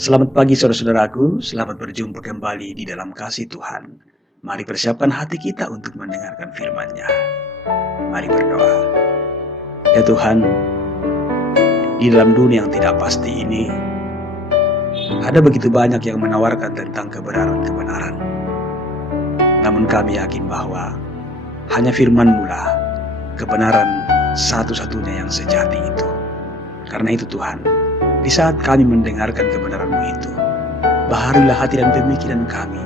Selamat pagi saudara-saudaraku, selamat berjumpa kembali di dalam kasih Tuhan. Mari persiapkan hati kita untuk mendengarkan firman-Nya. Mari berdoa. Ya Tuhan, di dalam dunia yang tidak pasti ini, ada begitu banyak yang menawarkan tentang kebenaran-kebenaran. Namun kami yakin bahwa hanya firman-Mu lah kebenaran satu-satunya yang sejati itu. Karena itu Tuhan, di saat kami mendengarkan kebenaran-Mu itu, baharulah hati dan pemikiran kami,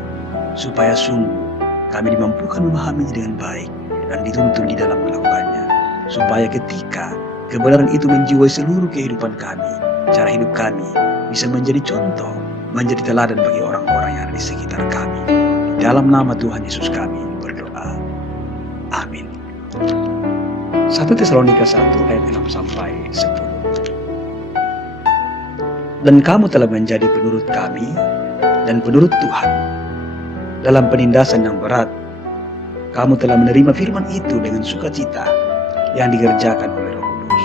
supaya sungguh kami dimampukan memahaminya dengan baik dan dituntun di dalam melakukannya. Supaya ketika kebenaran itu menjiwai seluruh kehidupan kami, cara hidup kami bisa menjadi contoh, menjadi teladan bagi orang-orang yang ada di sekitar kami. Dalam nama Tuhan Yesus kami berdoa. Amin. 1 Tesalonika 1 ayat 6 sampai 10. Dan kamu telah menjadi penurut kami dan penurut Tuhan. Dalam penindasan yang berat, kamu telah menerima firman itu dengan sukacita yang dikerjakan oleh Roh Kudus.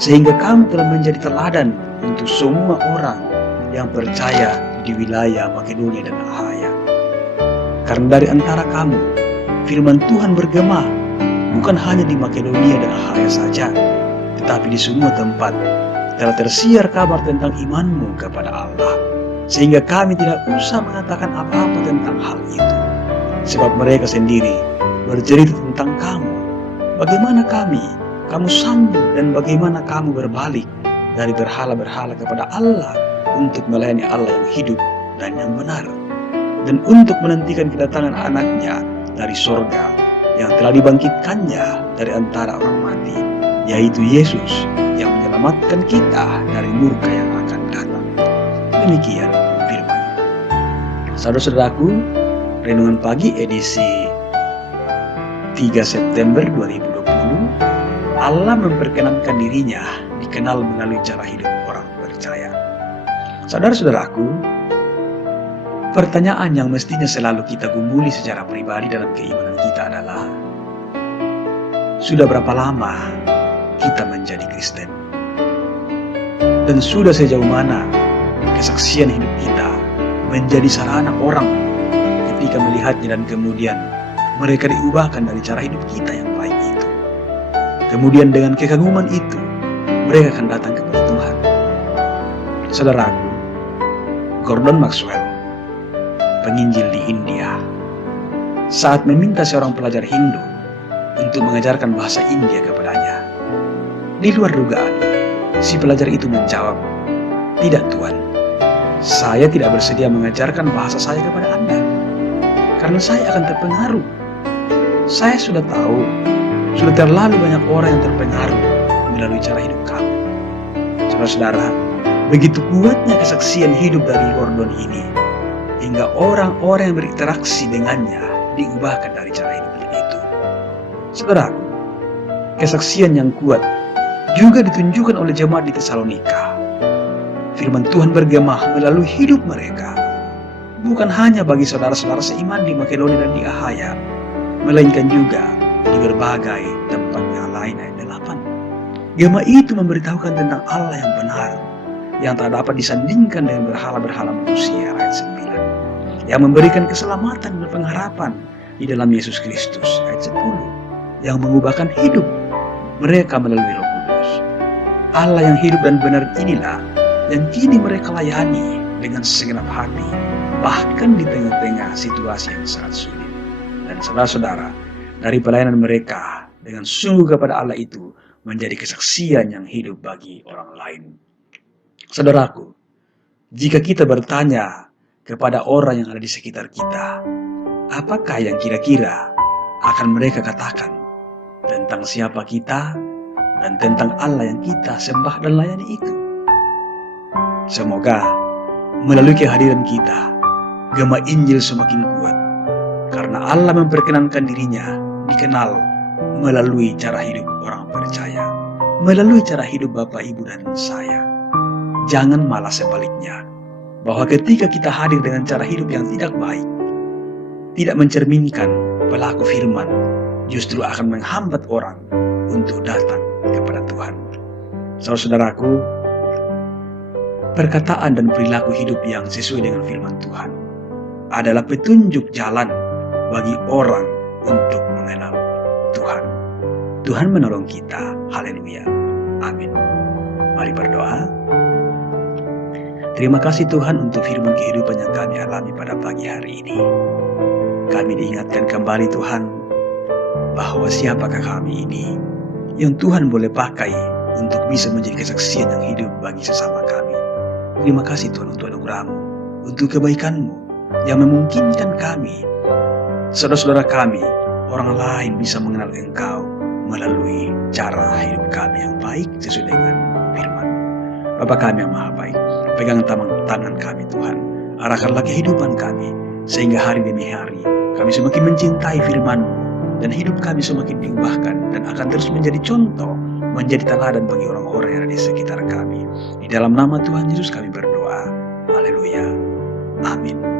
Sehingga kamu telah menjadi teladan untuk semua orang yang percaya di wilayah Makedonia dan Akhaya. Karena dari antara kamu, firman Tuhan bergema, bukan hanya di Makedonia dan Akhaya saja, tetapi di semua tempat telah tersiar kabar tentang imanmu kepada Allah, sehingga kami tidak usah mengatakan apa-apa tentang hal itu, sebab mereka sendiri bercerita tentang kamu, bagaimana kamu sambut dan bagaimana kamu berbalik dari berhala-berhala kepada Allah untuk melayani Allah yang hidup dan yang benar, dan untuk menantikan kedatangan anaknya dari sorga yang telah dibangkitkannya dari antara orang mati, yaitu Yesus yang menyelamatkan kita dari murka yang akan datang. Demikian firman. Saudara-saudaraku, renungan pagi edisi 3 September 2020, Allah memperkenankan dirinya dikenal melalui cara hidup orang percaya. Saudara-saudaraku, pertanyaan yang mestinya selalu kita gumuli secara pribadi dalam keimanan kita adalah, sudah berapa lama kita menjadi Kristen? Dan sudah sejauh mana kesaksian hidup kita menjadi sarana orang ketika melihatnya dan kemudian mereka diubahkan dari cara hidup kita yang baik itu. Kemudian dengan kekaguman itu, mereka akan datang kepada Tuhan. Saudaraku, Gordon Maxwell, penginjil di India, saat meminta seorang pelajar Hindu untuk mengajarkan bahasa India kepadanya, di luar dugaan, si pelajar itu menjawab, "Tidak Tuan, saya tidak bersedia mengajarkan bahasa saya kepada Anda, karena saya akan terpengaruh. Saya sudah tahu, sudah terlalu banyak orang yang terpengaruh melalui cara hidup kamu." Saudara-saudara, begitu kuatnya kesaksian hidup dari Gordon ini, hingga orang-orang yang berinteraksi dengannya diubahkan dari cara hidup itu. Saudaraku, kesaksian yang kuat juga ditunjukkan oleh jemaat di Tesalonika. Firman Tuhan bergema melalui hidup mereka, bukan hanya bagi saudara-saudara seiman di Makedonia dan di Akhaya, melainkan juga di berbagai tempat yang lain. Ayat 8. Gema itu memberitahukan tentang Allah yang benar, yang tak dapat disandingkan dengan berhala-berhala manusia. Ayat 9. Yang memberikan keselamatan dan pengharapan di dalam Yesus Kristus. Ayat 10. Yang mengubahkan hidup mereka melalui Roh Kudus. Allah yang hidup dan benar inilah yang kini mereka layani dengan segenap hati, bahkan di tengah-tengah situasi yang sangat sulit. Dan saudara-saudara, dari pelayanan mereka dengan sungguh kepada Allah itu menjadi kesaksian yang hidup bagi orang lain. Saudaraku, jika kita bertanya kepada orang yang ada di sekitar kita, apakah yang kira-kira akan mereka katakan tentang siapa kita dan tentang Allah yang kita sembah dan layani itu? Semoga melalui kehadiran kita, gema Injil semakin kuat, karena Allah memperkenankan dirinya dikenal melalui cara hidup orang percaya, melalui cara hidup Bapak, Ibu, dan saya. Jangan malah sebaliknya, bahwa ketika kita hadir dengan cara hidup yang tidak baik, tidak mencerminkan pelaku firman, justru akan menghambat orang untuk datang kepada Tuhan. Saudara-saudaraku, perkataan dan perilaku hidup yang sesuai dengan firman Tuhan adalah petunjuk jalan bagi orang untuk mengenal Tuhan. Tuhan menolong kita. Haleluya. Amin. Mari berdoa. Terima kasih Tuhan untuk firman kehidupan yang kami alami pada pagi hari ini. Kami diingatkan kembali Tuhan bahwa siapakah kami ini yang Tuhan boleh pakai untuk bisa menjadi kesaksian yang hidup bagi sesama kami. Terima kasih Tuhan untuk anugerah-Mu, untuk kebaikan-Mu yang memungkinkan kami, saudara-saudara kami, orang lain bisa mengenal Engkau melalui cara hidup kami yang baik sesuai dengan firman-Mu. Bapa kami yang maha baik, pegang tangan kami Tuhan, arahkanlah kehidupan kami, sehingga hari demi hari kami semakin mencintai firman-Mu, dan hidup kami semakin diubahkan, dan akan terus menjadi contoh, menjadi teladan bagi orang-orang yang ada di sekitar kami. Di dalam nama Tuhan Yesus kami berdoa. Haleluya. Amin.